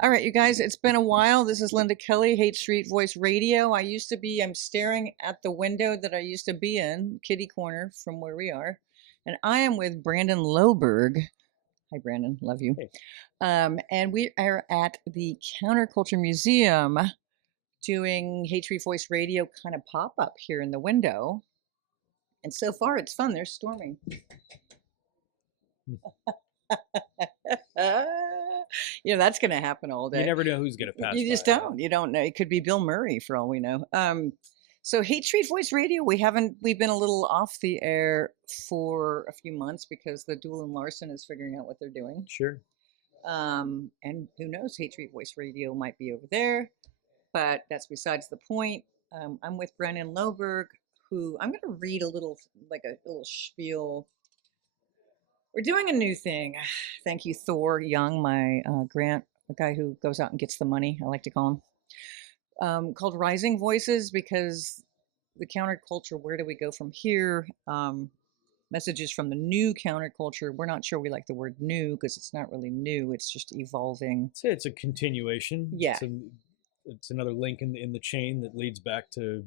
All right, you guys, it's been a while. This is Linda Kelly, Haight Street Voice Radio. I'm staring at the window that I used to be in, kitty corner from where we are. And I am with Brandon Loberg. Hi, Brandon. Love you. Hey. And we are at the Counterculture Museum doing Haight Street Voice Radio kind of pop up here in the window. And so far, it's fun. They're storming. That's going to happen all day. You never know who's going to pass. You just by. don't. You don't know. It could be Bill Murray for all we know. So Haight Street Voice Radio, we've been a little off the air for a few months because the Duel and Larson is figuring out what they're doing. Sure. And who knows, Haight Street Voice Radio might be over there, but that's besides the point. I'm with Brennan Loberg, who I'm going to read a little spiel. We're doing a new thing. Thank you, Thor Young, my grant, the guy who goes out and gets the money, I like to call him, called Rising Voices, because the counterculture, where do we go from here? Messages from the new counterculture. We're not sure we like the word new because it's not really new. It's just evolving. So it's a continuation. Yeah. It's another link in the chain that leads back to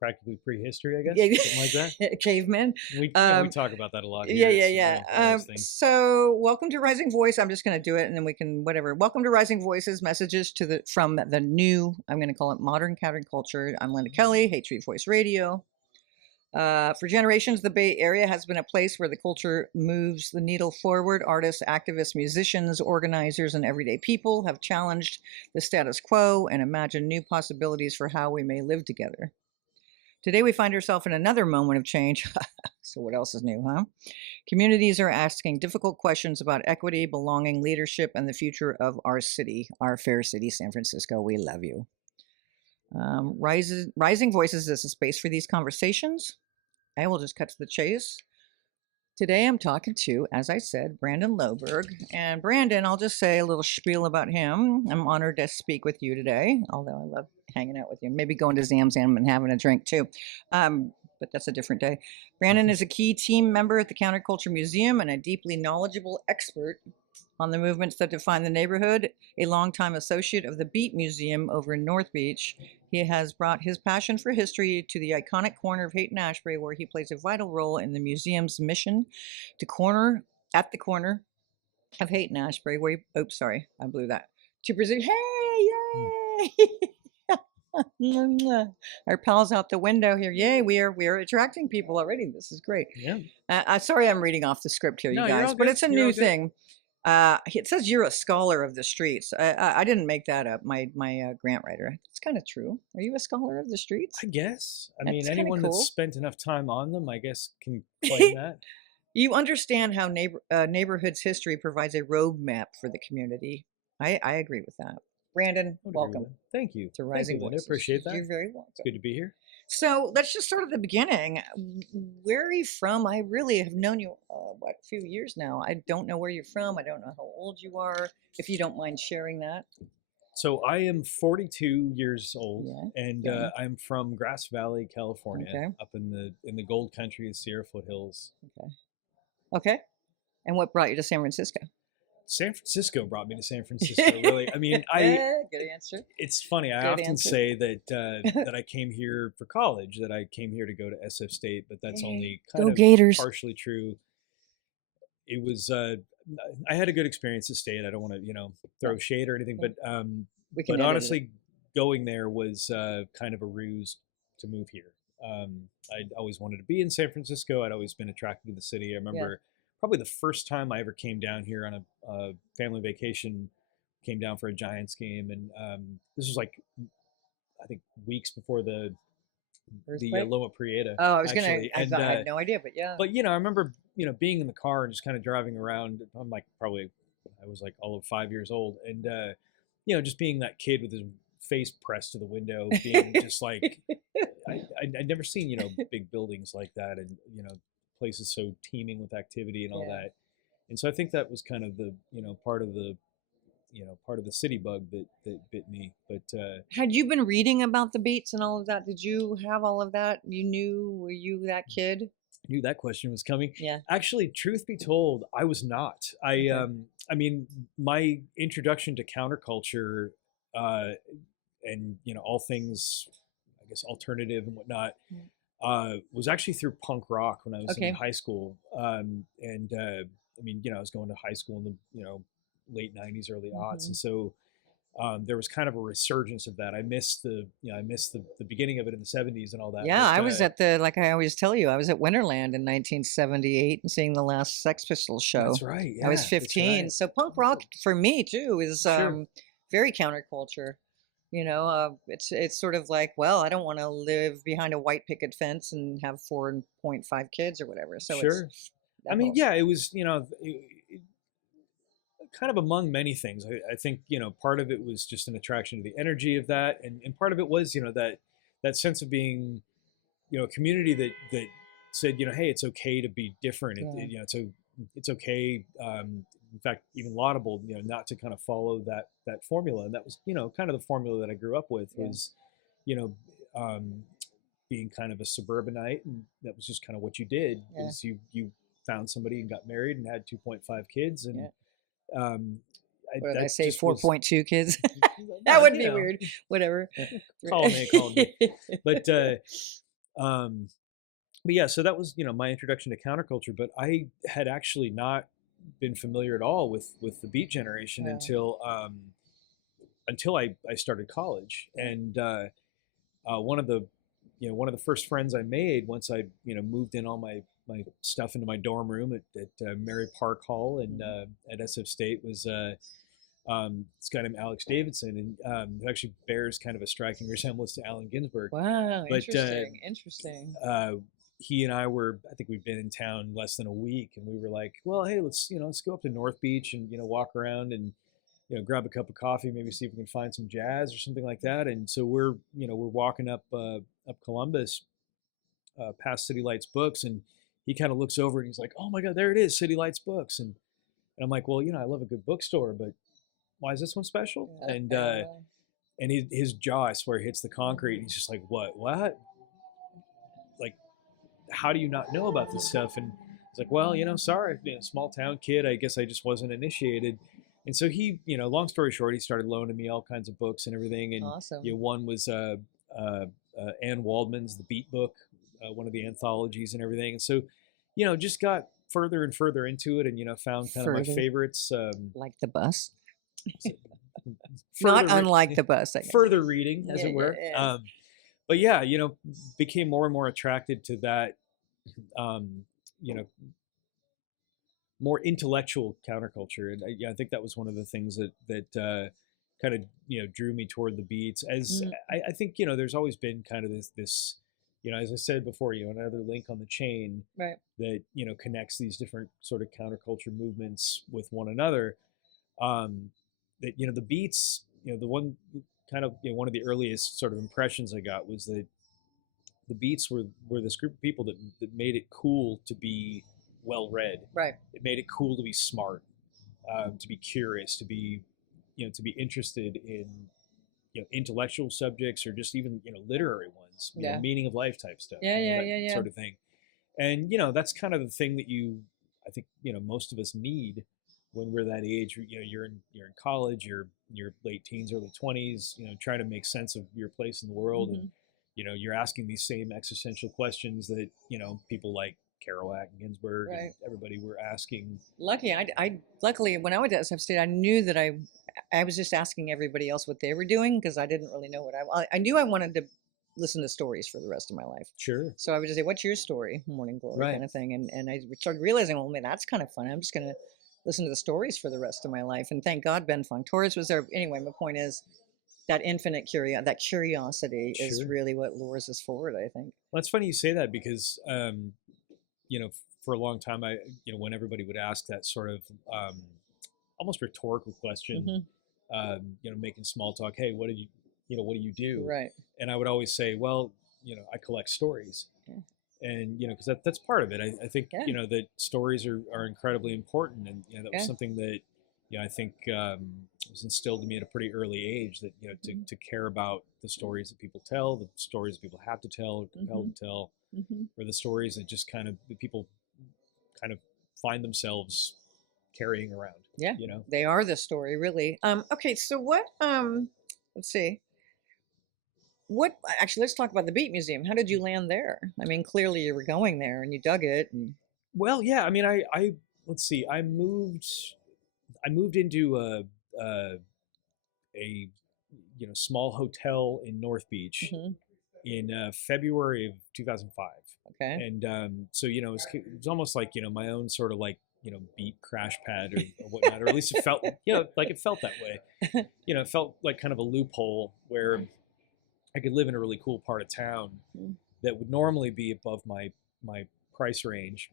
practically prehistory, I guess, Yeah. something like that. Cavemen. We talk about that a lot. Yeah. So welcome to Rising Voice. I'm just going to do it and then we can, whatever. Welcome to Rising Voices, messages from the new, I'm going to call it modern counterculture. I'm Linda Kelly, Haight Street Voice Radio. For generations, the Bay Area has been a place where the culture moves the needle forward. Artists, activists, musicians, organizers, and everyday people have challenged the status quo and imagined new possibilities for how we may live together. Today, we find ourselves in another moment of change. So what else is new, huh? Communities are asking difficult questions about equity, belonging, leadership, and the future of our city, our fair city, San Francisco. We love you. Rising Voices is a space for these conversations. I will just cut to the chase. Today, I'm talking to, as I said, Brandon Loberg. And Brandon, I'll just say a little spiel about him. I'm honored to speak with you today, although I love hanging out with you. Maybe going to Zam Zam and having a drink too. But that's a different day. Brandon is a key team member at the Counterculture Museum and a deeply knowledgeable expert on the movements that define the neighborhood, a longtime associate of the Beat Museum over in North Beach. He has brought his passion for history to the iconic corner of Haight and Ashbury, where he plays a vital role in the museum's mission at the corner of Haight and Ashbury, where I blew that. To preserve, hey, yay! Our pals out the window here. Yay, we are attracting people already. This is great. Yeah. Sorry, I'm reading off the script here, No, you guys, but it's a new thing. It says you're a scholar of the streets. I didn't make that up. My grant writer. It's kind of true. Are you a scholar of the streets? I guess. I That's mean, kinda anyone cool. that's spent enough time on them, I guess, can claim that. You understand how neighborhood's history provides a roadmap for the community. I agree with that. Brandon, welcome. Thank you. To Rising Linda. Voices. Appreciate that. You're very welcome. It's good to be here. So let's just start at the beginning. Where are you from? I really have known you, a few years now. I don't know where you're from. I don't know how old you are, if you don't mind sharing that. So I am 42 years old, and yeah. I'm from Grass Valley, California, Okay. up in the Gold Country of Sierra foothills. Okay. And what brought you to San Francisco? San Francisco brought me to San Francisco, really. I mean, good answer. It's funny. I often say that that I came here for college, that I came here to go to SF State, but that's only kind of Gators. Partially true. It was I had a good experience at State. I don't want to throw shade or anything, but honestly, going there was kind of a ruse to move here. I'd always wanted to be in San Francisco. I'd always been attracted to the city. I remember probably the first time I ever came down here on a family vacation, came down for a Giants game, and this was like, I think, weeks before the Loma Prieta. Oh, I was I had no idea, but yeah. But I remember being in the car and just kind of driving around. I'm like I was like all of 5 years old, and just being that kid with his face pressed to the window, being just like I'd never seen big buildings like that, and places so teeming with activity and all that. And so I think that was kind of the part of the city bug that bit me. But had you been reading about the beats and all of that? Did you have all of that? Were you that kid? knew that question was coming. Yeah. Actually, truth be told, I was not. I mean, my introduction to counterculture, uh, and all things, I guess, alternative and whatnot, was actually through punk rock when I was in high school. And I mean, I was going to high school in the late '90s, early aughts, and so there was kind of a resurgence of that. I missed the beginning of it in the '70s and all that. Yeah, but, I was at like I always tell you, I was at Winterland in 1978 and seeing the last Sex Pistols show. That's right. Yeah, I was 15. right. So punk rock for me too is Sure. very counterculture. It's sort of like, well, I don't want to live behind a white picket fence and have 4.5 kids or whatever. So Sure. it's I mean, yeah, it was, kind of among many things. I think, part of it was just an attraction to the energy of that. And part of it was, that sense of being, a community that said, hey, it's okay to be different. Yeah. It's okay. In fact, even laudable, not to kind of follow that formula. And that was, kind of the formula that I grew up with was, you know, being kind of a suburbanite, and that was just kind of what you did. Is you found somebody and got married and had 2.5 kids, and what did I say? just was 4.2 kids. well, That would be weird. Whatever. call me. But yeah, so that was my introduction to counterculture. But I had actually not been familiar at all with the Beat generation until I started college. And one of the first friends I made once I moved in all my stuff into my dorm room at Mary Park Hall and at SF State was this guy named Alex Davidson, and who actually bears kind of a striking resemblance to Allen Ginsberg. Wow, But, interesting. He and I I think we'd been in town less than a week, and we were like, well, hey, let's go up to North Beach and walk around and grab a cup of coffee, maybe see if we can find some jazz or something like that. And so we're walking up Columbus, past City Lights Books, and he kind of looks over and he's like, oh my God, there it is, City Lights Books. And I'm like, well, I love a good bookstore, but why is this one special? Yeah. And his jaw, I swear, hits the concrete. He's just like, what? Like, how do you not know about this stuff? And it's like, well, sorry, small town kid. I guess I just wasn't initiated. And so he, long story short, he started loaning me all kinds of books and everything. And awesome. One was Anne Waldman's The Beat Book, one of the anthologies and everything. And so, just got further and further into it, and found kind of my favorites. Like the bus. Not unlike the bus, I guess. Further reading, as it were. Yeah. But yeah, became more and more attracted to that, more intellectual counterculture, and I think that was one of the things that kind of drew me toward the Beats. As I think there's always been kind of this as I said before, another link on the chain, right, that connects these different sort of counterculture movements with one another. That the Beats, the one kind of one of the earliest sort of impressions I got was that the Beats were this group of people that made it cool to be well read. Right. It made it cool to be smart, to be curious, to be interested in intellectual subjects, or just even literary ones, meaning of life type stuff. Yeah. Sort of thing. And that's kind of the thing that I think most of us need when we're that age. You're in college, you're late teens, early 20s, trying to make sense of your place in the world, and you're asking these same existential questions that people like Kerouac and Ginsberg and everybody were asking. Luckily, when I went to SF State, I knew that I was just asking everybody else what they were doing, because I didn't really know what I knew I wanted to listen to stories for the rest of my life. Sure. So I would just say, what's your story? Morning Glory kind of thing. And I started realizing, well, man, that's kind of fun. I'm just going to listen to the stories for the rest of my life. And thank God Ben Fong Torres was there. Anyway, my point is that that curiosity is really what lures us forward, I think. Well, it's funny you say that, because for a long time, when everybody would ask that sort of almost rhetorical question, making small talk, hey, what do you do? Right. And I would always say, well, I collect stories. Yeah. And because that's part of it. I think that stories are incredibly important, and that was something that I think was instilled in me at a pretty early age that, you know, to care about the stories that people tell, the stories that people have to tell or compelled to tell, or the stories that just kind of the people kind of find themselves carrying around. Yeah, you know. they are the story, really. Okay, so what? Let's see. What actually? Let's talk about the Beat Museum. How did you land there? I mean, clearly you were going there and you dug it. And Well, yeah. I mean, I let's see. I moved into a you know small hotel in North Beach in February of 2005. Okay. And so you know it was almost like you know my own sort of like you know beat crash pad or whatnot, or at least it felt you know like it felt that way. You know, it felt like kind of a loophole where I could live in a really cool part of town that would normally be above my price range.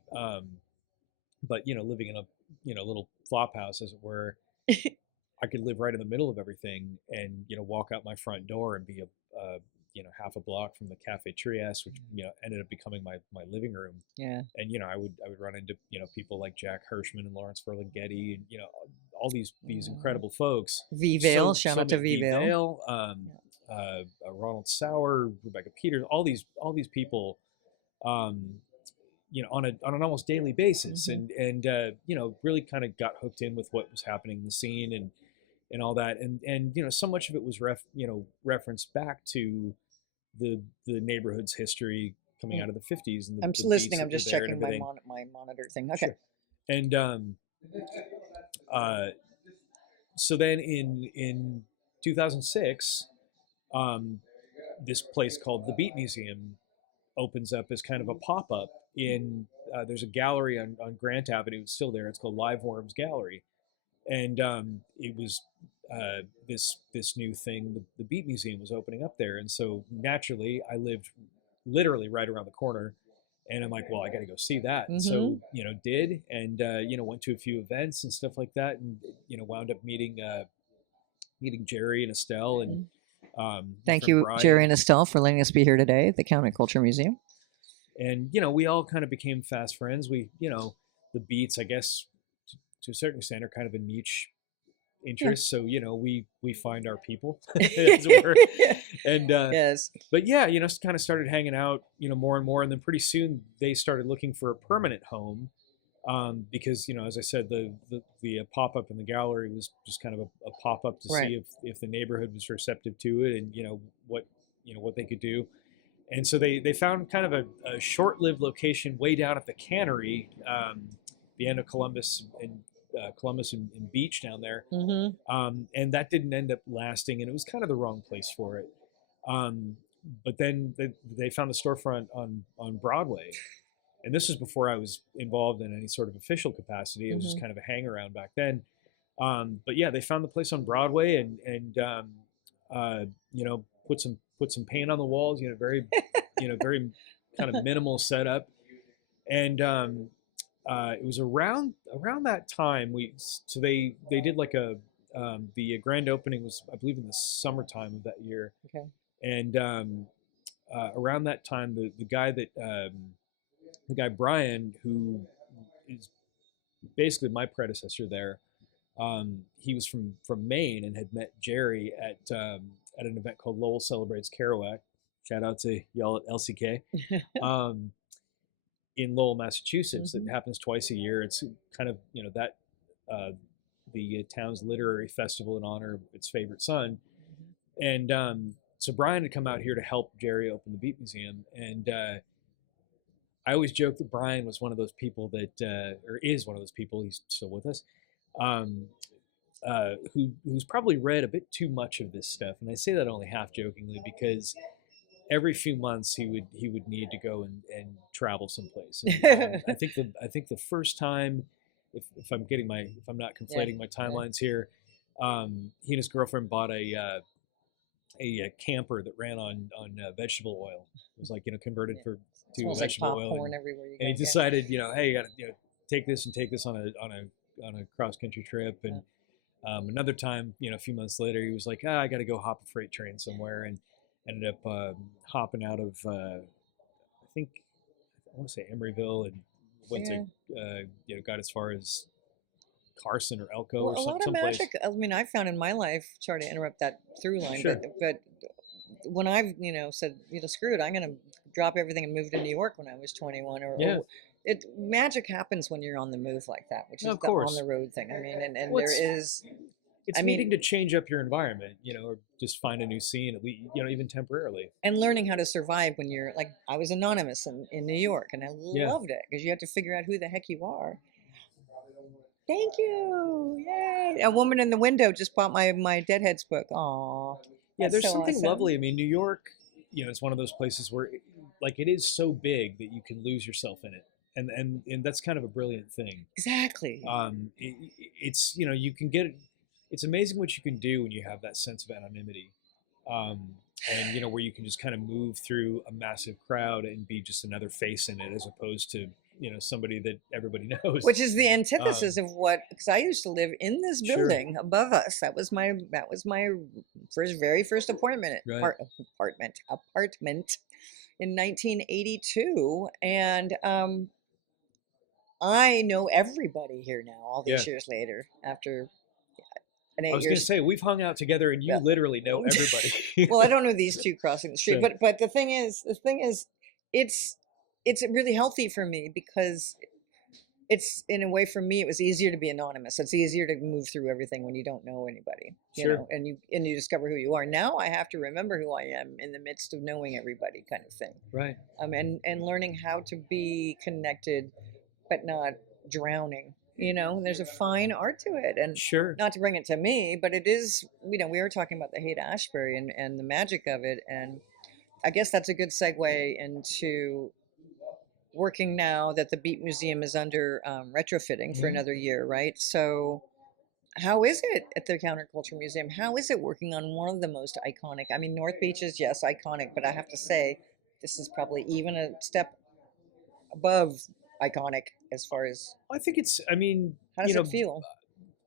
But you know, living in a you know little flop house, as it were, I could live right in the middle of everything, and you know, walk out my front door and be a you know half a block from the Cafe Trieste, which you know ended up becoming my living room. Yeah. And you know, I would run into you know people like Jack Hirschman and Lawrence Ferlinghetti, and you know all these incredible folks. V-Vale, shout out to V-Vale. V-Vale, Ronald Sauer, Rebecca Peters, all these people. You know, on an almost daily basis, and you know, really kind of got hooked in with what was happening in the scene and all that, and you know, so much of it was referenced back to the neighborhood's history coming out of the 50s. And I'm the listening. I'm just checking my monitor thing. Okay. Sure. And so then in 2006, this place called the Beat Museum opens up as kind of a pop-up in there's a gallery on Grant Avenue. It's still there. It's called Live Worms Gallery, and it was this new thing. The Beat Museum was opening up there, and so naturally, I lived literally right around the corner, and I'm like, well, I got to go see that. And so you know, did, and you know, went to a few events and stuff like that, and you know, wound up meeting Jerry and Estelle and. Thank you, Brian. Jerry and Estelle, for letting us be here today at the Counterculture Museum. And you know, we all kind of became fast friends. We, you know, the Beats, I guess, to a certain extent, are kind of a niche interest. Yeah. So you know, we find our people, as it were. And yes. But yeah, you know, kind of started hanging out, you know, more and more, and then pretty soon they started looking for a permanent home. Because you know, as I said, the pop up in the gallery was just kind of a pop up to see if the neighborhood was receptive to it, and you know what they could do. And so they found kind of a short lived location way down at the Cannery, the end of Columbus and Beach down there, and that didn't end up lasting, and it was kind of the wrong place for it. But then they found the storefront on Broadway. And this was before I was involved in any sort of official capacity. It was just kind of a hang around back then. But yeah, they found the place on Broadway and you know, put some paint on the walls, you know, very kind of minimal setup. And it was around that time they did like the grand opening was, I believe, in the summertime of that year. Okay. And around that time, the guy Brian, who is basically my predecessor there, he was from Maine and had met Jerry at an event called Lowell Celebrates Kerouac. Shout out to y'all at LCK. In Lowell, Massachusetts. It happens twice a year. It's kind of, you know, that the town's literary festival in honor of its favorite son. And so Brian had come out here to help Jerry open the Beat Museum, and I always joke that Brian was one of those people that, or is one of those people, he's still with us, who's probably read a bit too much of this stuff. And I say that only half jokingly because every few months he would need to go and travel someplace. And, I think the first time, if I'm not conflating my timelines here, he and his girlfriend bought a camper that ran on vegetable oil. It was like, you know, converted to vegetable like oil. Everywhere you and he decided, you know, hey, you got to, you know, take this on a cross country trip. And another time, you know, a few months later, he was like, I got to go hop a freight train somewhere, and ended up hopping out of I want to say Emeryville, and went to you know, got as far as Carson or Elko Well, or a lot of someplace. magic. I mean, I found in my life. Sorry to interrupt that through line, Sure. but when I've said screw it, I'm gonna drop everything and move to New York when I was 21, Yeah. or it magic happens when you're on the move like that, which No, is of the on course. the road thing. I mean, and Well, there is. it's I needing mean, to change up your environment, or just find a new scene, at least, even temporarily. and learning how to survive when you're like I was anonymous in New York, and I Yeah. loved it because you have to figure out who the heck you are. Thank you. Yay. A woman in the window just bought my Deadheads book. Aw. Yeah, That's there's so something awesome. lovely. I mean, New York, it's one of those places where, like, it is so big that you can lose yourself in it, and that's kind of a brilliant thing. Exactly. It's you can get. It's amazing what you can do when you have that sense of anonymity, um, and where you can just kind of move through a massive crowd and be just another face in it, as opposed to somebody that everybody knows. Which is the antithesis of what, because I used to live in this Sure. building above us. That was my very first apartment Right. apartment in 1982, and I know everybody here now. All these Yeah. years later, after an I 8 was going to years. say we've hung out together, and you Yeah. literally know everybody. Well, I don't know these two crossing the street, So, but the thing is, it's really healthy for me because it's in a way for me it was easier to be anonymous. It's easier to move through everything when you don't know anybody, Sure. and you discover who you are. Now I have to remember who I am in the midst of knowing everybody, kind of thing. Right. And learning how to be connected, but not drowning. There's a fine art to it, and Sure. not to bring it to me, but it is. We were talking about the Haight Ashbury and the magic of it, and I guess that's a good segue into working now that the Beat Museum is under retrofitting for Mhm. another year, right? So, how is it at the Counterculture Museum? How is it working on one of the most iconic? I mean, North Beach is, yes, iconic, but I have to say, this is probably even a step above iconic as far as I think it's. I mean, how does it feel?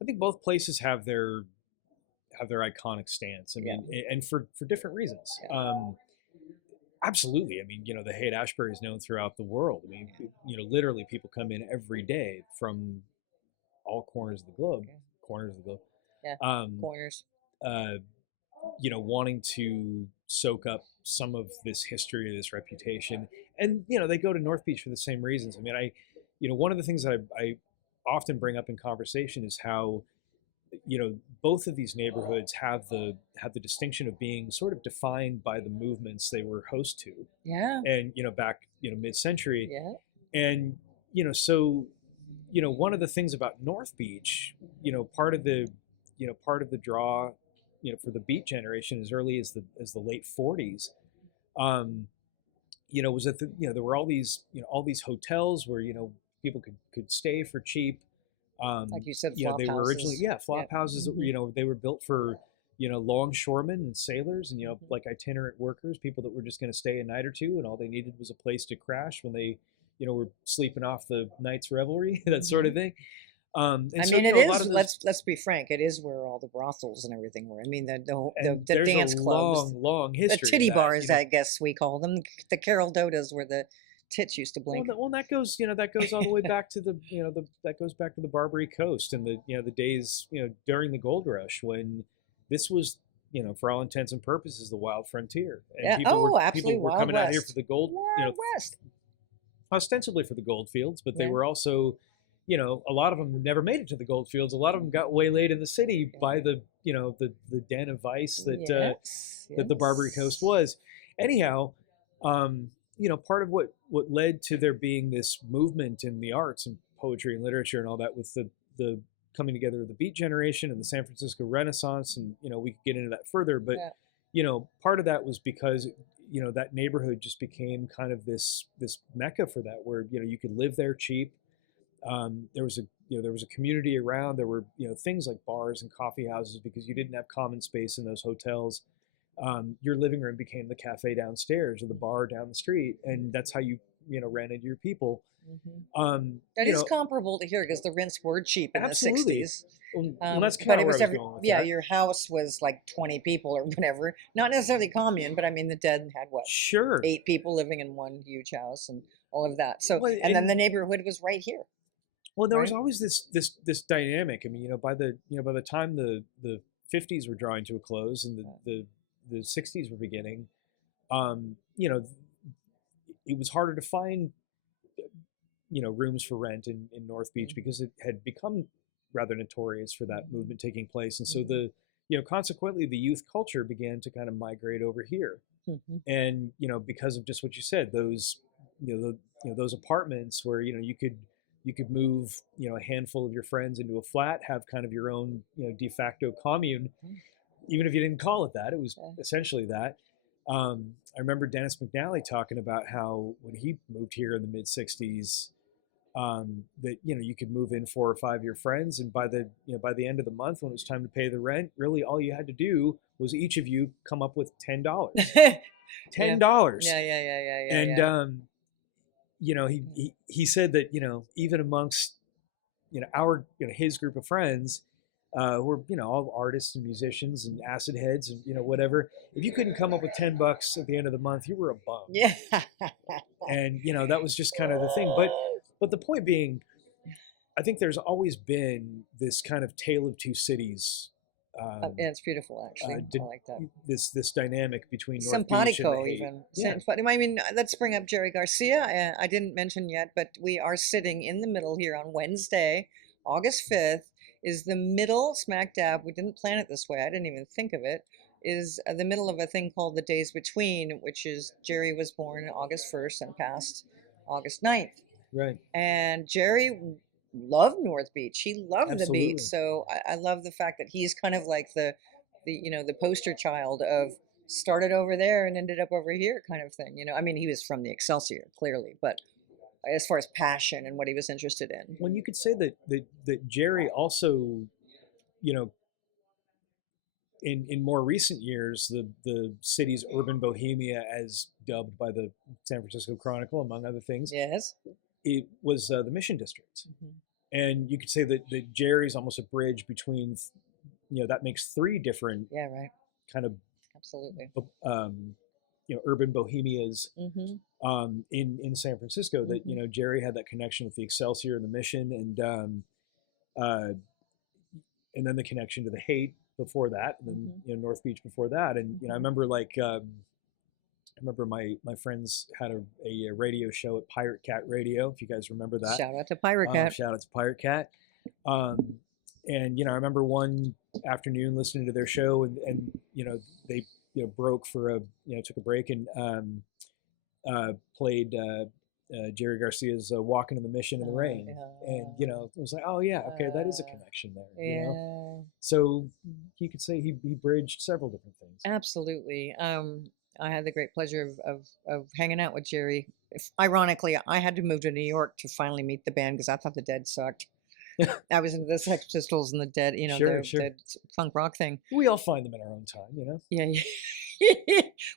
I think both places have their iconic stance. I Yeah. mean, and for different reasons. Yeah. Absolutely. I mean, the Haight Ashbury is known throughout the world. I mean, literally people come in every day from all corners of the globe. Okay. Corners of the globe. Yeah. Um, Corners. wanting to soak up some of this history, this reputation, and they go to North Beach for the same reasons. I mean, one of the things that I often bring up in conversation is how both of these neighborhoods have the distinction of being sort of defined by the movements they were host to. Yeah. And back mid-century. Yeah. And so one of the things about North Beach, part of the draw for the beat generation as early as the late 40s, was that there were all these hotels where people could stay for cheap. Like you said, flop they were originally houses. flop houses. Mhm. They were built for longshoremen and sailors and like itinerant workers, people that were just going to stay a night or two, and all they needed was a place to crash when they were sleeping off the night's revelry, that sort of thing. And I so, mean, it a is. lot of those, Let's be frank. It is where all the brothels and everything were. I mean, the there's dance a clubs, long the history. titty of that, bars, I guess we call them. The Carol Dodas where the tits used to blink. Well, that goes all the way back to that goes back to the Barbary Coast and the days during the gold rush, when this was for all intents and purposes the wild frontier, and Yeah. Absolutely. people were Wild coming West. out here for the gold, Wild West. ostensibly for the gold fields, but they Yeah. were also, a lot of them never made it to the gold fields. A lot of them got waylaid in the city by the den of vice that that the Barbary Coast was. Anyhow, part of what led to there being this movement in the arts and poetry and literature and all that, with the coming together of the Beat generation and the San Francisco Renaissance, and we could get into that further, but part of that was because that neighborhood just became kind of this mecca for that, where you could live there cheap. There was a community around. There were things like bars and coffee houses, because you didn't have common space in those hotels. Your living room became the cafe downstairs or the bar down the street, and that's how you ran into your people. Mm-hmm. That is comparable to here, because the rents were cheap in absolutely. the 60s. Well, that's kind but of it was where I was going with yeah, that. your house was like 20 people or whatever. Not necessarily commune, but I mean, the dead had what? Sure. 8 people living in one huge house and all of that. So, Well, and then the neighborhood was right here. Well, there was right? always this dynamic. I mean, by the time the 50s were drawing to a close and the 60s were beginning, um, you know, it was harder to find rooms for rent in North Beach because it had become rather notorious for that movement taking place, and so consequently the youth culture began to kind of migrate over here, Mhm. and because of just what you said, those those apartments where you could move a handful of your friends into a flat, have kind of your own de facto commune, even if you didn't call it that. It was Yeah. essentially that. I remember Dennis McNally talking about how when he moved here in the mid '60s, that you could move in 4 or 5 of your friends, and by the end of the month, when it was time to pay the rent, really all you had to do was each of you come up with $10. ten Yeah. dollars, Yeah, yeah, yeah, yeah, yeah, and yeah. he said that even amongst our his group of friends, who were all artists and musicians and acid heads and whatever, if you couldn't come up with $10 at the end of the month, you were a bum. Yeah. And that was just kind of the thing. But the point being, I think there's always been this kind of tale of two cities. Yeah, it's beautiful, actually. I like that. This dynamic between North Beach and the Simpatico, Haight. even. Yeah. I mean, let's bring up Jerry Garcia. I didn't mention yet, but we are sitting in the middle here on Wednesday, August 5th, is the middle smack dab. We didn't plan it this way. I didn't even think of it. Is the middle of a thing called the Days Between, which is Jerry was born August 1st and passed August 9th. Right. And Jerry loved North Beach. He loved the beach. Absolutely. So I love the fact that he's kind of like the poster child of started over there and ended up over here kind of thing. I mean, he was from the Excelsior, clearly, but as far as passion and what he was interested in. Well, you could say that Jerry also, you know, in more recent years, the city's urban bohemia, as dubbed by the San Francisco Chronicle, among other things, Yes. it was the Mission District. Mhm. And you could say that Jerry's almost a bridge between, that makes three different Yeah, right. kind of, Absolutely. urban bohemias Hmm. in San Francisco. That Jerry had that connection with the Excelsior and the Mission, uh, and then the connection to the Haight before that, and then North Beach before that. And I remember my friends had a radio show at Pirate Cat Radio, if you guys remember that. Shout out to Pirate Cat. Shout out to Pirate Cat. And I remember one afternoon listening to their show, and they broke for took a break and played Jerry Garcia's "Walking in the Mission in the Rain," and it was like, oh yeah, okay, that is a connection there. Yeah. So you could say he bridged several different things. Absolutely. I had the great pleasure of hanging out with Jerry. Ironically, I had to move to New York to finally meet the band because I thought the Dead sucked. I was into the Sex Pistols and the Dead, Sure. the punk rock thing. We all find them in our own time, Yeah.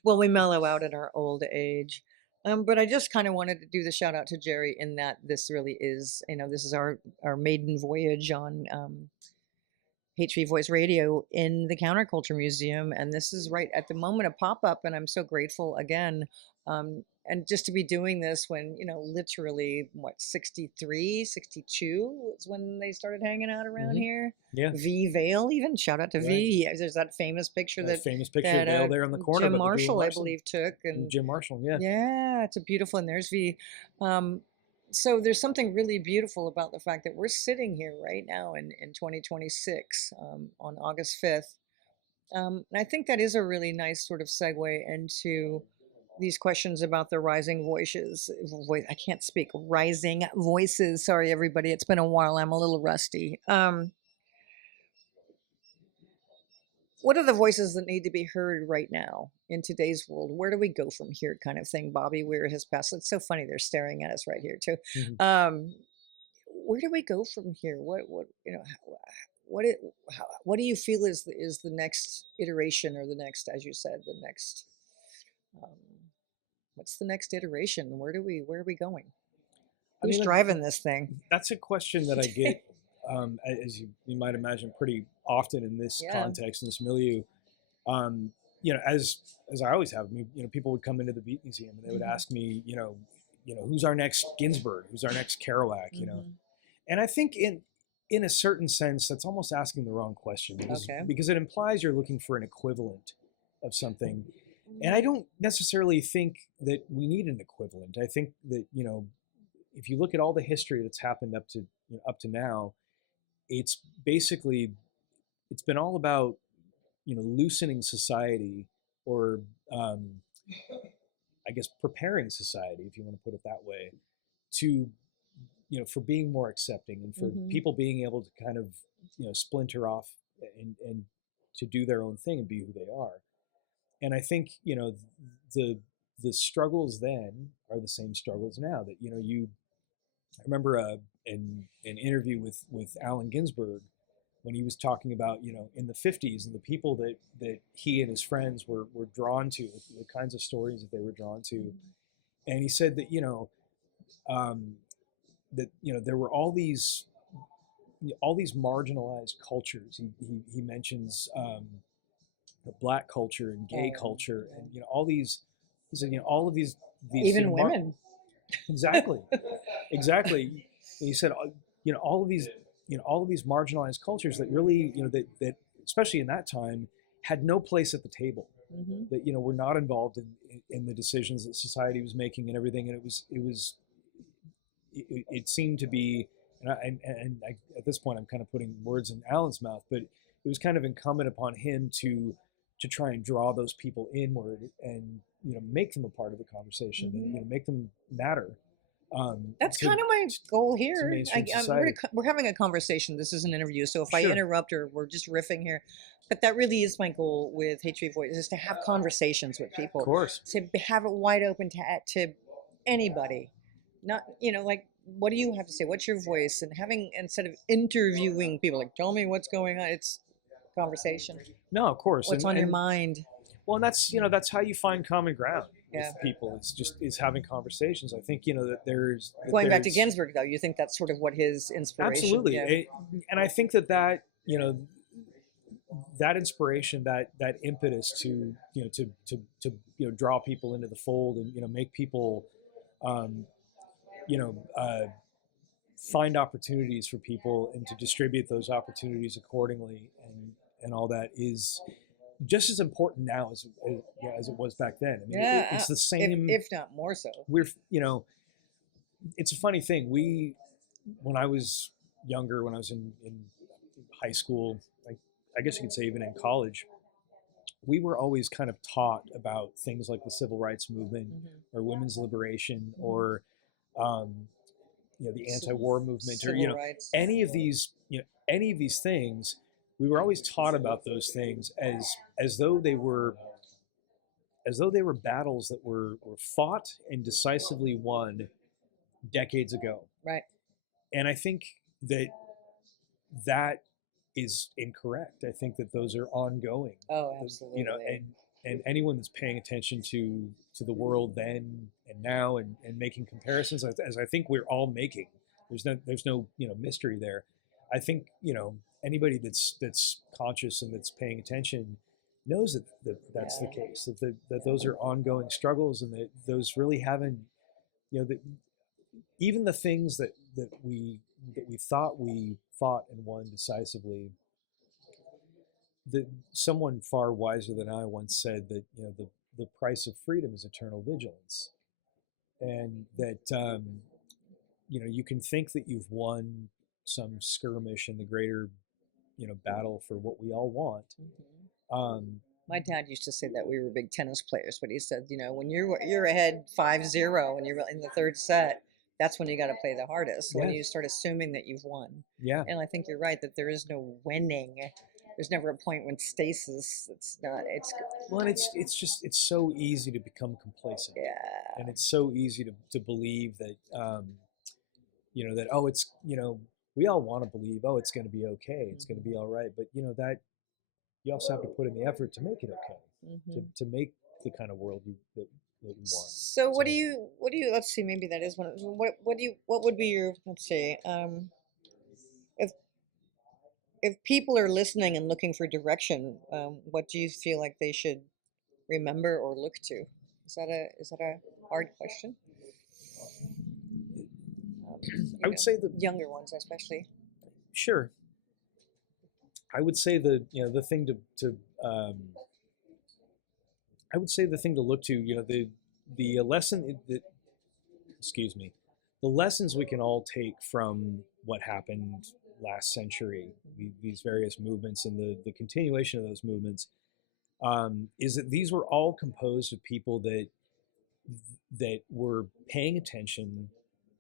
Well, we mellow out in our old age. But I just kind of wanted to do the shout out to Jerry in that this really is, this is our maiden voyage on HV Voice Radio in the Counterculture Museum. And this is right at the moment of pop up. And I'm so grateful again. And just to be doing this when, literally, 63, 62 was when they started hanging out around here. Yeah. V Vale, even. Shout out to Right. V. There's that famous picture of Vale there on the corner. Jim Marshall, I believe, took. And Jim Marshall, yeah. Yeah, it's a beautiful, and there's V. So there's something really beautiful about the fact that we're sitting here right now in 2026 on August 5th. And I think that is a really nice sort of segue into these questions about the rising voices. I can't speak. Rising voices. Sorry, everybody. It's been a while. I'm a little rusty. What are the voices that need to be heard right now in today's world? Where do we go from here, kind of thing? Bobby Weir has passed. It's so funny. They're staring at us right here too. Where do we go from here? What do you feel is the next iteration, or the next, as you said, the next? What's the next iteration? Where are we going? Who's driving this thing? That's a question that I get, as you might imagine, pretty often in this context, in this milieu. As I always have. I mean, people would come into the Beat Museum and they would ask me, who's our next Ginsberg? Who's our next Kerouac? And I think in a certain sense, that's almost asking the wrong question Okay. because it implies you're looking for an equivalent of something. And I don't necessarily think that we need an equivalent. I think that, if you look at all the history that's happened up to now, it's basically it's been all about loosening society, or um, I guess preparing society, if you want to put it that way, to for being more accepting and for Mm-hmm. people being able to kind of splinter off and to do their own thing and be who they are. And I think the the struggles then are the same struggles now. That I remember an interview with Allen Ginsberg when he was talking about in the 50s and the people that he and his friends were drawn to, the kinds of stories that they were drawn to. And he said that um, there were all these marginalized cultures. He mentions black culture and gay culture, and all these. He said all of these even women. Exactly, exactly. And he said all of these all of these marginalized cultures that really that especially in that time had no place at the table. Mm-hmm. That were not involved in the decisions that society was making and everything, and it seemed to be, at this point I'm kind of putting words in Alan's mouth, but it was kind of incumbent upon him to try and draw those people inward and make them a part of the conversation, mm-hmm. and make them matter. That's kind of my goal here. We're having a conversation. This is an interview, so if I interrupt or we're just riffing here, but that really is my goal with Hate Street Voice, is to have conversations with people. Of course. To have it wide open to anybody. Not, like, what do you have to say? What's your voice? And instead of interviewing people, like, tell me what's going on, it's conversation. No, of course. What's on your mind? Well, and that's how you find common ground with people. It's having conversations. I think that there's going back to Ginsberg, though. You think that's sort of what his inspiration? Absolutely, and I think that that inspiration, that impetus to draw people into the fold and make people find opportunities for people and to distribute those opportunities accordingly and all that is just as important now as it was back then. I mean, it's the same, if not more so. We're it's a funny thing. When I was younger, when I was in high school, I guess you could say even in college, we were always kind of taught about things like the civil rights movement, mm-hmm. or women's liberation, mm-hmm. or the anti-war movement, civil or rights. any of these things. We were always taught about those things as though they were battles that were fought and decisively won decades ago. Right. And I think that is incorrect. I think that those are ongoing. Oh, absolutely. And anyone that's paying attention to the world then and now and making comparisons, as I think we're all making, there's no mystery there. I think anybody that's conscious and that's paying attention knows that's the case. That those are ongoing struggles, and that those really haven't even the things that we thought we fought and won decisively. That someone far wiser than I once said that the price of freedom is eternal vigilance, and that you can think that you've won some skirmish in the greater battle for what we all want. Mm-hmm. My dad used to say that we were big tennis players, but he said, when you're ahead 5-0 and you're in the third set, that's when you got to play the hardest. When you start assuming that you've won. Yeah. And I think you're right that there is no winning. There's never a point when stasis. It's not. Well, and it's so easy to become complacent. Yeah. And it's so easy to believe that that it's we all want to believe it's going to be okay, it's going to be all right, but that you also have to put in the effort to make it okay, mm-hmm. to make the kind of world that we want. So what do you let's see, maybe that is one. What would be your, let's see, if people are listening and looking for direction, what do you feel like they should remember or look to? Is that a hard question? I would say the younger ones, especially. sure. I would say the thing to I would say the thing to look to, the lesson that, excuse me, the lessons we can all take from what happened last century, these various movements and the continuation of those movements, is that these were all composed of people that were paying attention,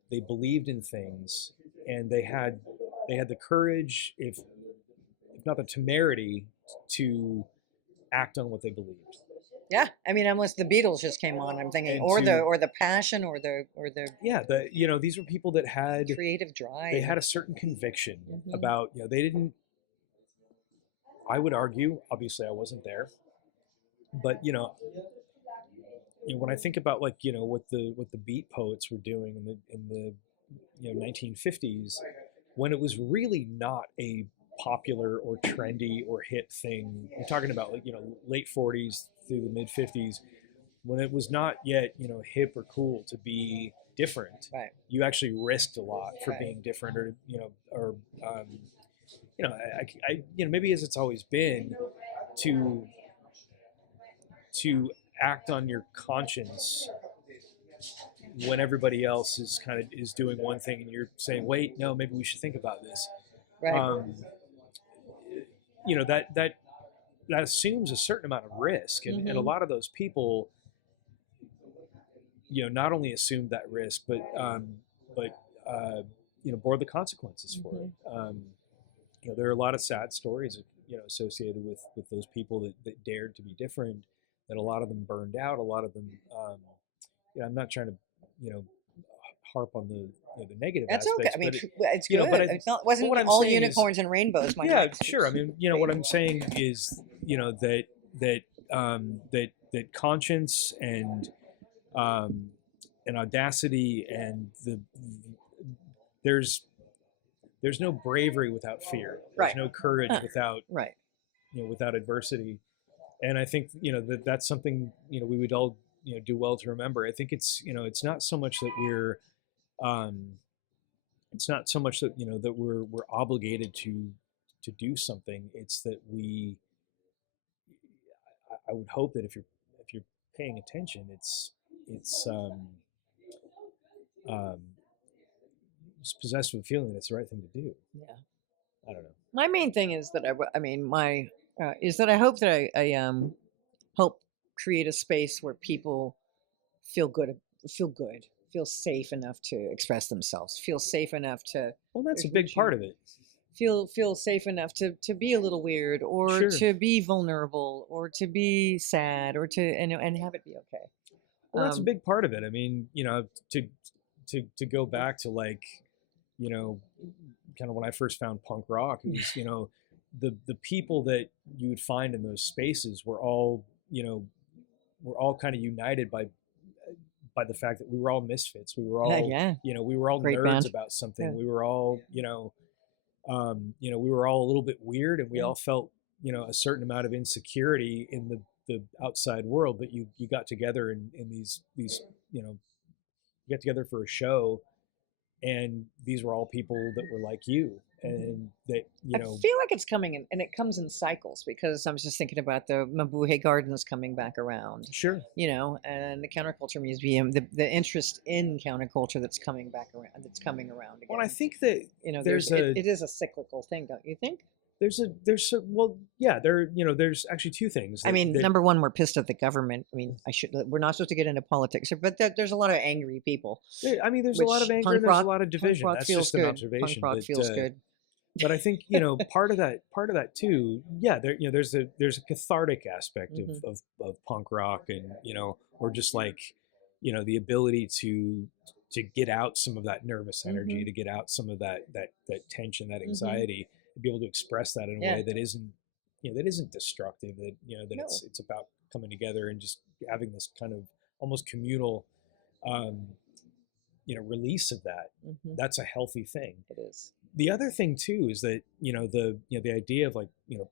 they believed in things, and they had the courage, if not the temerity, to act on what they believed. Yeah, I mean, unless the Beatles just came on, I'm thinking, And or to, the passion, or the yeah, these were people that had creative drive. they had a certain conviction Mhm. about, they didn't. I would argue, obviously, I wasn't there, but when I think about what the beat poets were doing in the 1950s, when it was really not a popular or trendy or hit thing. I'm talking about late 40s through the mid 50s, when it was not yet hip or cool to be different. Right. You actually risked a lot for Right. being different, or maybe as it's always been, to act on your conscience when everybody else is doing one thing and you're saying, wait, no, maybe we should think about this. Right. That assumes a certain amount of risk, and a lot of those people not only assumed that risk, but bore the consequences for it. There are a lot of sad stories associated with those people that dared to be different, that a lot of them burned out, a lot of them I'm not trying to harp on the negative That's aspects, okay. I mean, but it's good. but It's not, wasn't what I'm all saying unicorns and rainbows. My yeah, God. sure. I mean, what I'm saying is, that conscience and audacity, and there's no bravery without fear. There's Right. no courage without Right. without adversity. And I think that's something we would all do well to remember. I think it's not so much that we're it's not so much that that we're obligated to do something. It's that I would hope that if you're paying attention, it's um, just possessed with a feeling it's the right thing to do. Yeah. I don't know. My main thing is that I mean, my is that I hope that I help create a space where people feel good, feel safe enough to express themselves, feel safe enough to. Well, that's a big part of it. Feel safe enough to be a little weird, or Sure. to be vulnerable, or to be sad, or to and have it be okay. Well, that's a big part of it. I mean, to go back to kind of when I first found punk rock, it was the people that you would find in those spaces were all kind of united by the fact that we were all misfits. We were all we were all Great nerds band. about something. Yeah. We were all we were all a little bit weird, and we all felt a certain amount of insecurity in the outside world. But you got together in these you got together for a show, and these were all people that were like you, and that I feel like it's coming in, and it comes in cycles, because I'm just thinking about the Mabuhay Gardens coming back around. Sure. And the Counterculture Museum, the interest in counterculture that's coming back around, again. Well, I think that it is a cyclical thing, don't you think? There's actually two things. I mean, number one, we're pissed at the government. I mean, we're not supposed to get into politics, but there's a lot of angry people. I mean, there's a lot of anger, and there's a lot of division. That's just an observation. Punk rock feels good. But I think part of that too. Yeah, there's a cathartic aspect of punk rock, and or just the ability to get out some of that nervous energy, to get out some of that tension, that anxiety, to be able to express that in a way that isn't destructive. That it's about coming together and just having this kind of almost communal release of that. That's a healthy thing. It is. The other thing too is that the idea of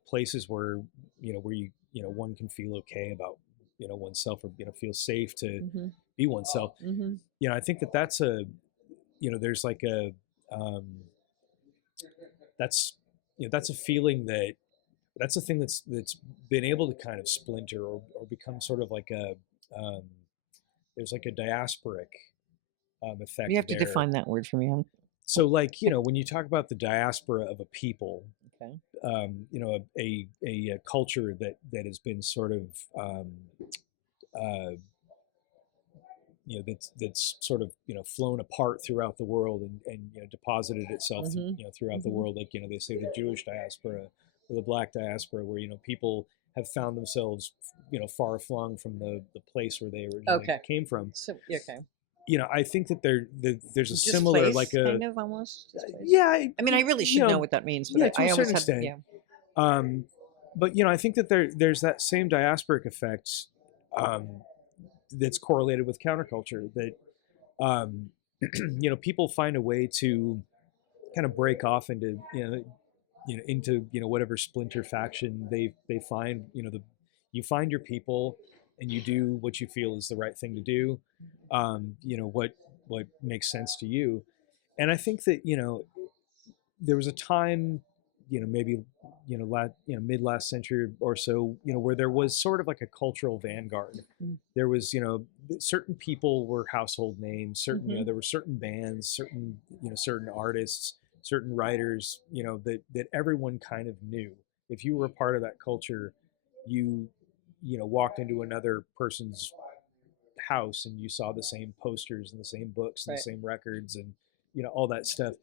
places where one can feel okay about oneself, or feel safe to be oneself. I think that's there's like um, that's that's a feeling that's a thing that's been able to kind of splinter or become sort of like a um, there's like a diasporic effect You have to there. define that word for me. So like when you talk about the diaspora of a people, Okay. A culture that has been sort of uh, that's sort of flown apart throughout the world and deposited itself throughout the world, like they say the Jewish diaspora or the Black diaspora, where people have found themselves far flung from the place where they originally came from. So okay. I think that there's a Just similar place, like a kind of almost. yeah. I mean, I really should know what that means, but to I a always certain had extent. yeah. But I think that there's that same diasporic effect that's correlated with counterculture, that people find a way to kind of break off into into whatever splinter faction they find. You find your people and you do what you feel is the right thing to do. What makes sense to you. And I think that there was a time, maybe mid last century or so, where there was sort of like a cultural vanguard. There was certain people were household names, certain there were certain bands, certain artists, certain writers, that everyone kind of knew. If you were a part of that culture, you walked into another person's house and you saw the same posters and the same books and the same records and all that stuff.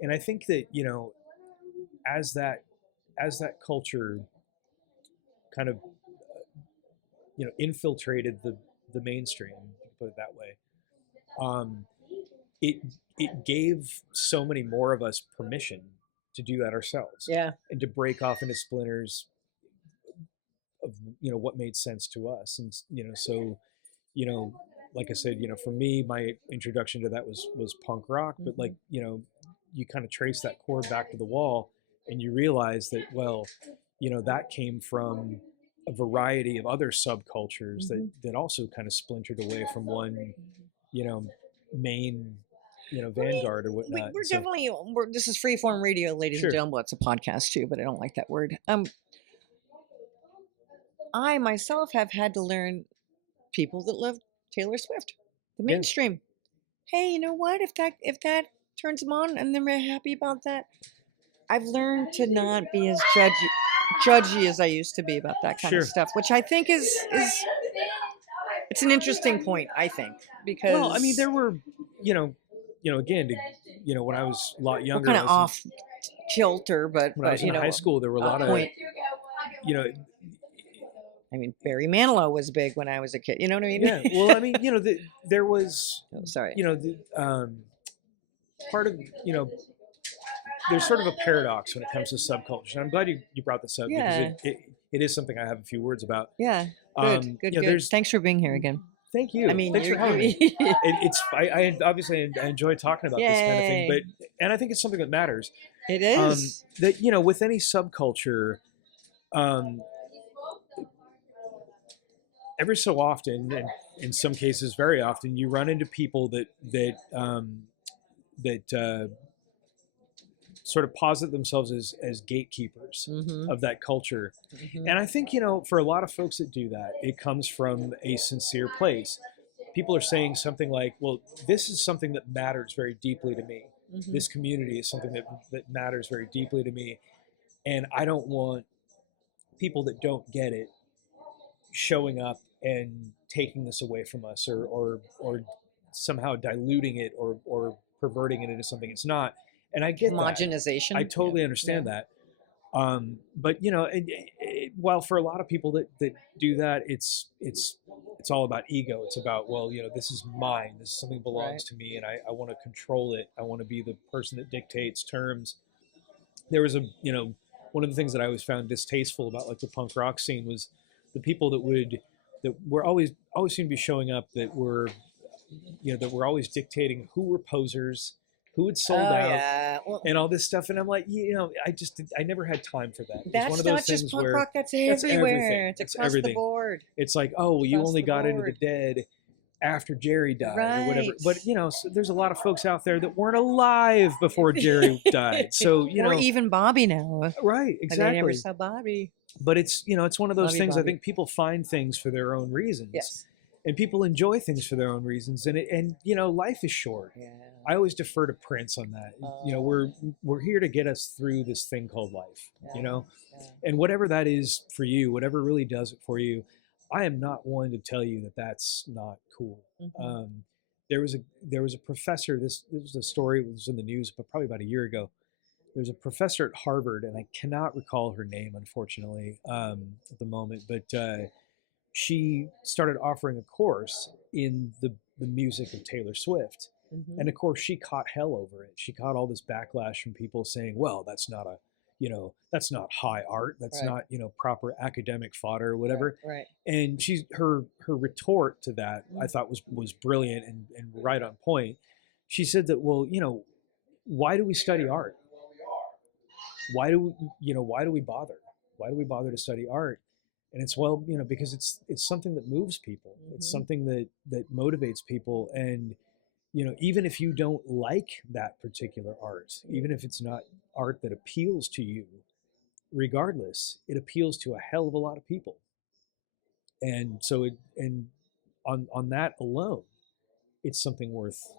And I think that as that culture kind of infiltrated the mainstream, you can put it that way, it gave so many more of us permission to do that ourselves, and to break off into splinters of what made sense to us. And so like I said, for me, my introduction to that was punk rock. But like you kind of trace that chord back to the wall and you realize that, well, that came from a variety of other subcultures that also kind of splintered away from one main vanguard or whatnot. We're definitely this is freeform radio, ladies and gentlemen. It's a podcast too, but I don't like that word. I myself have had to learn people that love Taylor Swift, the mainstream. Hey, you know what? If that turns them on and they're happy about that, I've learned to not be as judgy as I used to be about that kind of stuff, which I think is it's an interesting point. I think because I mean, there were again, when I was a lot younger, kind of off kilter, but when I was in high school, there were a lot of I mean, Barry Manilow was big when I was a kid. You know what I mean? Yeah. Well, I mean, there was, part of, there's sort of a paradox when it comes to subculture. And I'm glad you brought this up because it is something I have a few words about. Yeah. Good. Thanks for being here again. Thank you. I mean, thanks for having me. I obviously I enjoy talking about this kind of thing, and I think it's something that matters. It is. That with any subculture, every so often, and in some cases very often, you run into people that sort of posit themselves as gatekeepers of that culture. And I think, for a lot of folks that do that, it comes from a sincere place. People are saying something like, well, this is something that matters very deeply to me. This community is something that matters very deeply to me. And I don't want people that don't get it showing up and taking this away from us, or somehow diluting it or perverting it into something it's not. And I get homogenization. I totally understand that. But while for a lot of people that do that, it's all about ego. It's about, well, this is mine. This is something that belongs to me, and I want to control it. I want to be the person that dictates terms. There was one of the things that I always found distasteful about like the punk rock scene was the people that were always seemed to be showing up that were always dictating who were posers, who had sold out, and all this stuff. And I'm like, I never had time for that. That's one of those not things just punk where rock. That's everywhere. It's across everything. the board. It's like, oh, well, you only got into the Dead after Jerry died or whatever. Right. But you know, so there's a lot of folks out there that weren't alive before Jerry died. So you or know, even Bobby now. right, And I never exactly. saw Bobby. But it's, you know, it's one of those Love you, things. I Bobby. think people find things for their own reasons, Yes. and people enjoy things for their own reasons. And you know, life is short. Yeah. I always defer to Prince on that. You know, we're here to get us through this thing called life. You know, and whatever that is for you, whatever really does it for you, I am not one to tell you that that's not cool. Mm-hmm. There was a professor. This was a story. It was in the news, but probably about a year ago. There's a professor at Harvard, and I cannot recall her name, unfortunately, at the moment. But she started offering a course in the music of Taylor Swift. Mm-hmm. And of course, she caught hell over it. She caught all this backlash from people saying, well, that's not a, you know, that's not high art. That's Right. not, you know, proper academic fodder or whatever. Right. And her retort to that, I thought was brilliant and right on point. She said that, well, you know, why do we study art? Why do we bother? Why do we bother to study art? And it's, well, you know, because it's something that moves people. It's something that motivates people. And you know, even if you don't like that particular art, even if it's not art that appeals to you, regardless, it appeals to a hell of a lot of people. And so on that alone, it's something worth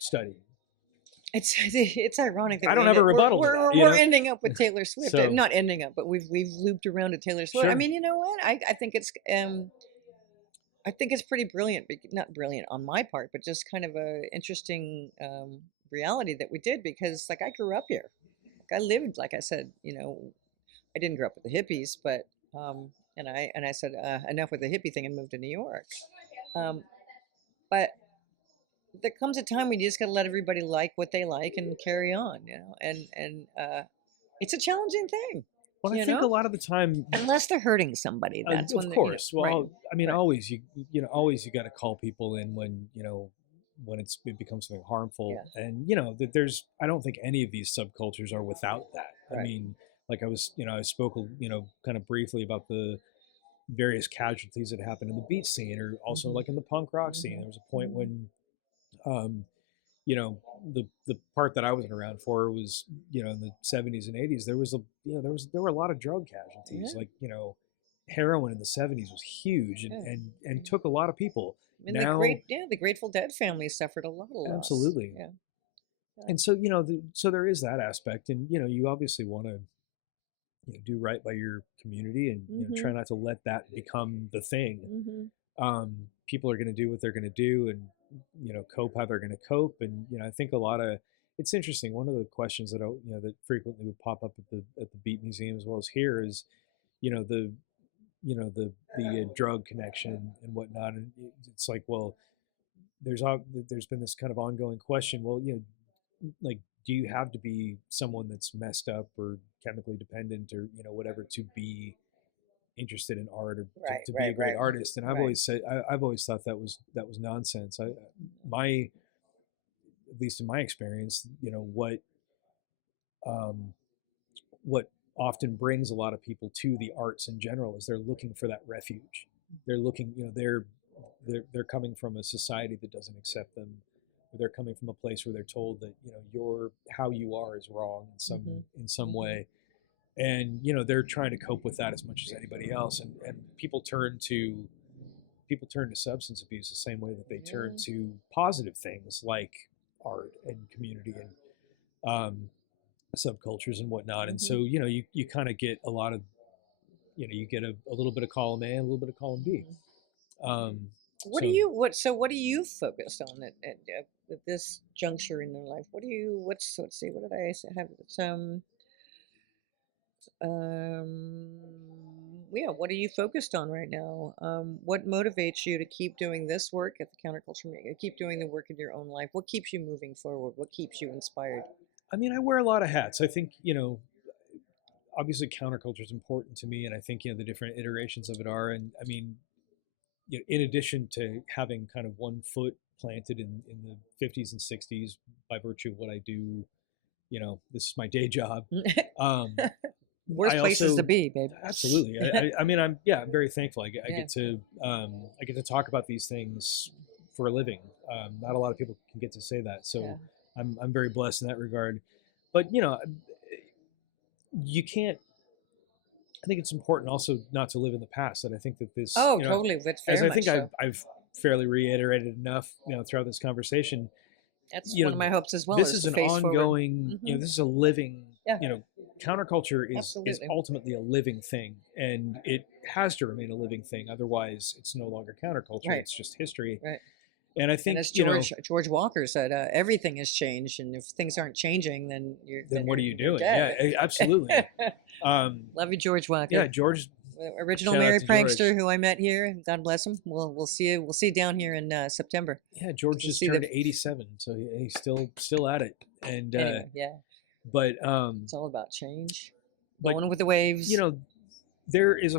studying. It's ironic that I don't have a rebuttal. We're ending up with Taylor Swift. So, not ending up, but we've looped around to Taylor Swift. Sure. I mean, you know what? I think it's pretty brilliant. Not brilliant on my part, but just kind of a interesting reality that we did, because like I grew up here. Like I lived, like I said, you know, I didn't grow up with the hippies, but and I said enough with the hippie thing and moved to New York. But there comes a time when you just got to let everybody like what they like and carry on, you know. And it's a challenging thing. Well, I think a lot of the time, unless they're hurting somebody, that's when of course. You know, well, right. I mean, Right. always you got to call people in when you know when it becomes something harmful. Yeah. And you know that I don't think any of these subcultures are without that. Right. I mean, like I spoke, you know, kind of briefly about the various casualties that happened in the beat scene, or also like in the punk rock scene. There was a point when, you know, the part that I wasn't around for was, you know, in the 70s and 80s, there were a lot of drug casualties. Like, you know, heroin in the 70s was huge and took a lot of people. And now, the Grateful Dead family suffered a lot of loss. Absolutely. Yeah. And so, you know, so there is that aspect, and you know, you obviously want to, you know, do right by your community, and you know, try not to let that become the thing. People are going to do what they're going to do, and you know, cope how they're going to cope. And you know, I think it's interesting. One of the questions that that frequently would pop up at the Beat Museum as well as here is, you know, the drug connection and whatnot. And it's like, well, there's been this kind of ongoing question. Well, you know, like, do you have to be someone that's messed up or chemically dependent or you know whatever to be interested in art or to be a great artist? And I've always said, I've always thought that was nonsense. At least in my experience, you know, what often brings a lot of people to the arts in general is they're looking for that refuge. They're looking, you know, they're coming from a society that doesn't accept them. Or they're coming from a place where they're told that, you know, how you are is wrong in some way. And you know, they're trying to cope with that as much as anybody else. And people turn to substance abuse the same way that they turn to positive things like art and community and subcultures and whatnot. And so, you know, you kind of get a lot of, you know, you get a little bit of column A and a little bit of column B. What do you focus on at this juncture in your life? Let's see, what did I have? What are you focused on right now? What motivates you to keep doing this work at the Counterculture Museum? Keep doing the work in your own life? What keeps you moving forward? What keeps you inspired? I mean, I wear a lot of hats. I think, you know, obviously counterculture is important to me, and I think, you know, the different iterations of it are. And I mean, you know, in addition to having kind of one foot planted in the 50s and 60s by virtue of what I do, you know, this is my day job. Worst places to be, babe. Absolutely. I mean, I'm very thankful. I get to talk about these things for a living. Not a lot of people can get to say that, Yeah. so I'm very blessed in that regard. But you can't. I think it's important also not to live in the past. And I think that this, Oh, totally. That's as very I think much so. I've fairly reiterated enough, throughout this conversation, That's one of my hopes as well, this is is to an face forward. ongoing, this is a living, Yeah. Counterculture is Absolutely. ultimately a living thing, and it has to remain a living thing. Otherwise, it's no longer counterculture. Right. It's just history. Right. And I And think, as George Walker said, everything has changed, and if things aren't changing, then then what are you you're doing? dead. Yeah, absolutely. Love you, George Walker. Yeah, George. Original Shout out Merry to Prankster, George. who I met here. God bless him. We'll see you. We'll see you down here in September. Yeah, George We'll just see turned 87, so he's still at it. And Anyway, yeah, but it's all about change, but going with the waves. there is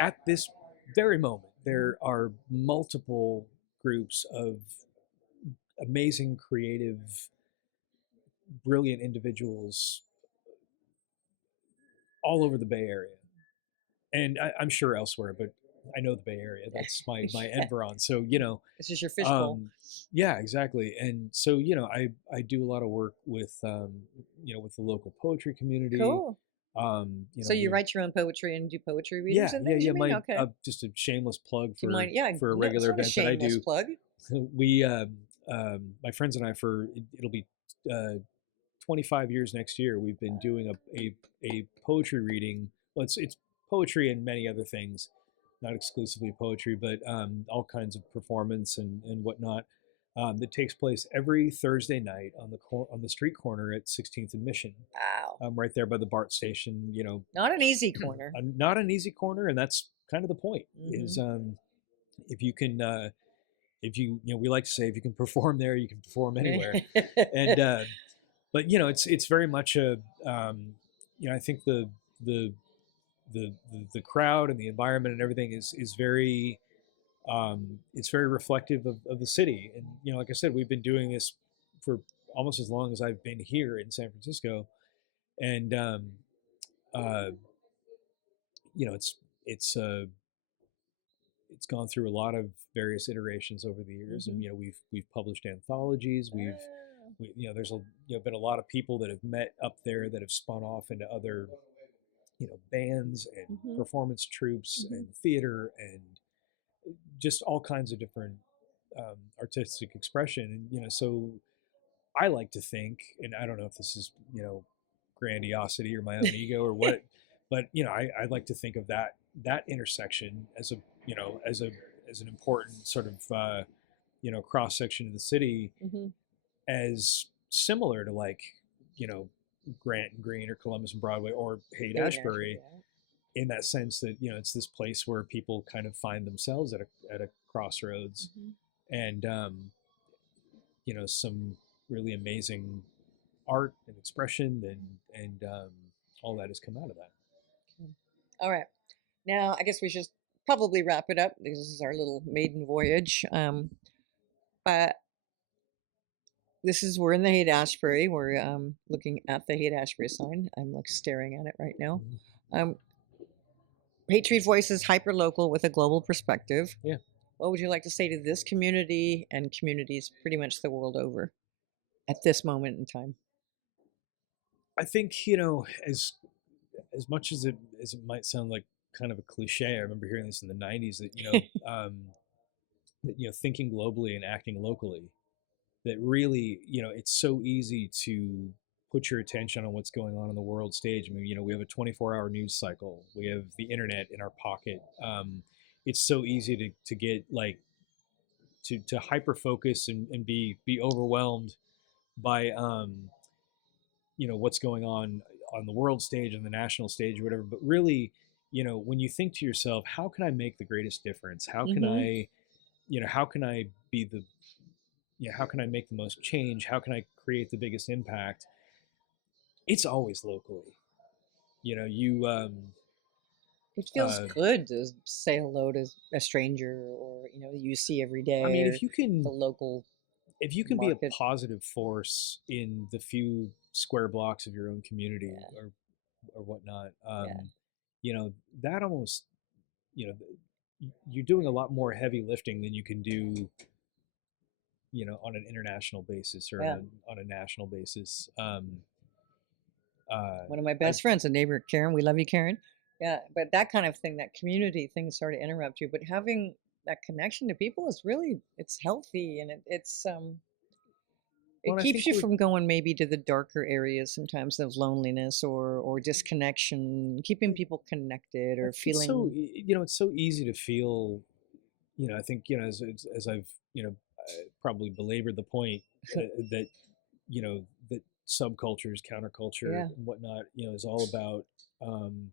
at this very moment there are multiple groups of amazing, creative, brilliant individuals all over the Bay Area, and I'm sure elsewhere, but I know the Bay Area. That's my environ. So This is your fishbowl. yeah, exactly. And so I do a lot of work with with the local poetry community. Cool. So you we, write your own poetry and do poetry readings and things? yeah. You mean? Okay. Just a shameless plug for For a regular event that I do. Plug. We my friends and I, for it'll be 25 years next year, we've been doing a poetry reading. Well, it's poetry and many other things, not exclusively poetry, but all kinds of performance and whatnot. That takes place every Thursday night on the street corner at 16th and Mission. Wow. Right there by the BART station. Not an easy corner. Not an easy corner, and that's kind of the point. Is if you can, if you we like to say, if you can perform there, you can perform anywhere. And but it's very much a I think the the crowd and the environment and everything is very it's very reflective of the city. And like I said, we've been doing this for almost as long as I've been here in San Francisco. And uh, it's gone through a lot of various iterations over the years. And we've published anthologies. There's been a lot of people that have met up there that have spun off into other bands and performance troupes and theater and just all kinds of different artistic expression. And so I like to think, and I don't know if this is grandiosity or my own ego or what, but I like to think of that intersection as a as an important sort of cross section of the city as similar to like Grant and Green or Columbus and Broadway or Haight Ashbury, in that sense that it's this place where people kind of find themselves at a crossroads. And some really amazing art and expression and all that has come out of that. All right, now I guess we should probably wrap it up because this is our little maiden voyage. But we're in the Haight Ashbury. We're looking at the Haight Ashbury sign. I'm like staring at it right now. Haight Street Voices, hyper local with a global perspective. Yeah. What would you like to say to this community and communities pretty much the world over at this moment in time? I think as much as it might sound like kind of a cliche, I remember hearing this in the '90s that that thinking globally and acting locally. That really it's so easy to put your attention on what's going on the world stage. I mean, we have a 24-hour news cycle. We have the internet in our pocket. It's so easy to get like to hyper focus and be overwhelmed by what's going on the world stage and the national stage or whatever. But really, when you think to yourself, how can I make the greatest difference? How can I how can I be the how can I make the most change? How can I create the biggest impact? It's always locally. It feels good to say hello to a stranger or you see every day. I mean, if you can the local be a positive force in the few square blocks of your own community or whatnot, that almost you're doing a lot more heavy lifting than you can do on an international basis or Yeah. on a national basis. One of my I best friends, a neighbor, Karen. We love you, Karen. Yeah, but that kind of thing, that community thing, sorry to interrupt you, but having that connection to people is really, it's healthy, and well, it and I keeps think you we're from going maybe to the darker areas sometimes of loneliness or disconnection, keeping people connected I or think it's so feeling. it's so easy to feel. I think as I've probably belabored the point that that subcultures, counterculture, Yeah. and whatnot, is all about um,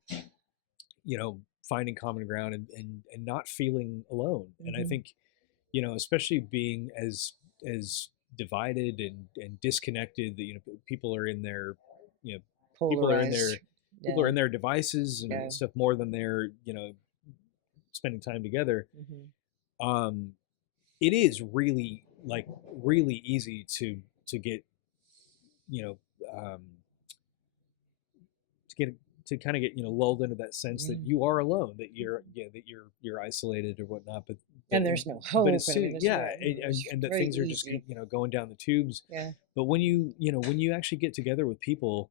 finding common ground and not feeling alone. And I Hmm. think especially being as divided and disconnected that people are in their you know people are in Polarized. their people are Yeah. in their devices and Yeah. stuff more than they're spending time together. Hmm. um it is really really easy to get you know um to get to kind of get lulled into that sense that Yeah. you are alone, that you're isolated or whatnot. But And there's no but hope. as And I mean, soon there's yeah, no, it's and that very things are just easy. going down the tubes. Yeah. But when you actually get together with people,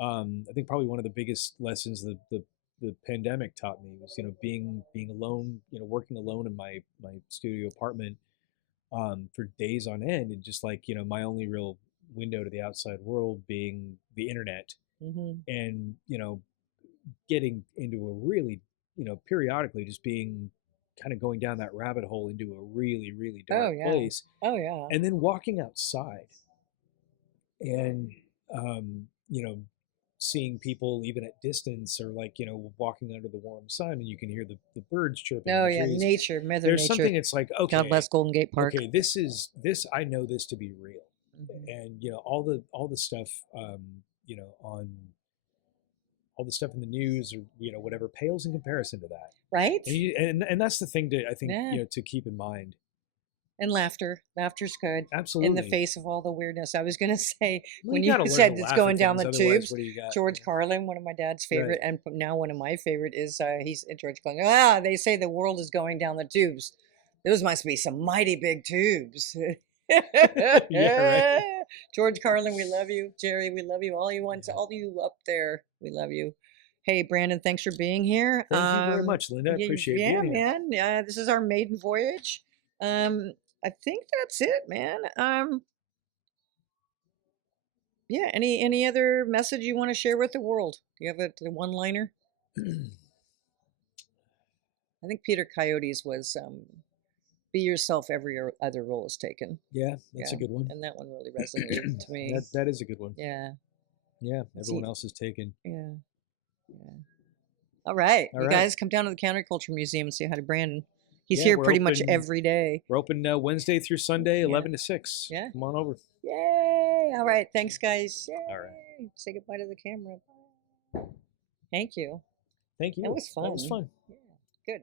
I think probably one of the biggest lessons the pandemic taught me was being alone, working alone in my studio apartment for days on end, and just my only real window to the outside world being the internet. Hmm. And getting into a really periodically just being kind of going down that rabbit hole into a really really Oh, dark yeah. place, Oh, yeah. and then walking outside and um, you know seeing people even at distance, or walking under the warm sun, and you can hear the birds chirping in Oh, the yeah. trees. Nature, Mother There's Nature. something, it's like, God bless okay, Golden Gate Park. this I know this to be real. Hmm. And all the stuff on all the stuff in the news, or whatever, pales in comparison to that. Right? And that's the thing to, I think, Yeah. to keep in mind. And laughter. Laughter's good in the Absolutely. face of all the weirdness. I was going to say, Well, when you you got to learn to said it's laugh going at down things, the otherwise tubes, what do you got? George Carlin, one of my dad's Right. favorite, and now one of my favorite is George Carlin. They say the world is going down the tubes. Those must be some mighty big tubes. Yeah, right. George Carlin, we love you. Jerry, we love you. All you ones, Yeah. all you up there, we love you. Hey, Brandon, thanks for being here. Thank you very much, Linda. I appreciate Yeah, being here. man. Yeah, this is our maiden voyage. Um, I think that's it, man. Yeah. Any other message you want to share with the world? Do you have a one liner? I think Peter Coyote's was "Be yourself. Other role is taken." Yeah, that's a Yeah, good one. and that one really resonated to me. That is a good one. Yeah. Yeah, everyone See. else is taken. Yeah. Yeah. All right, All you right. guys come down to the Counterculture Museum and say hi to Brandon. He's Yeah, here pretty much every day. we're open Wednesday through Sunday, Yeah. 11 to 6. Yeah. Come on over. Yay! All right, thanks, guys. All right. Yay! Say goodbye to the camera. Thank you. Thank you. That was fun. That was fun. Yeah, good.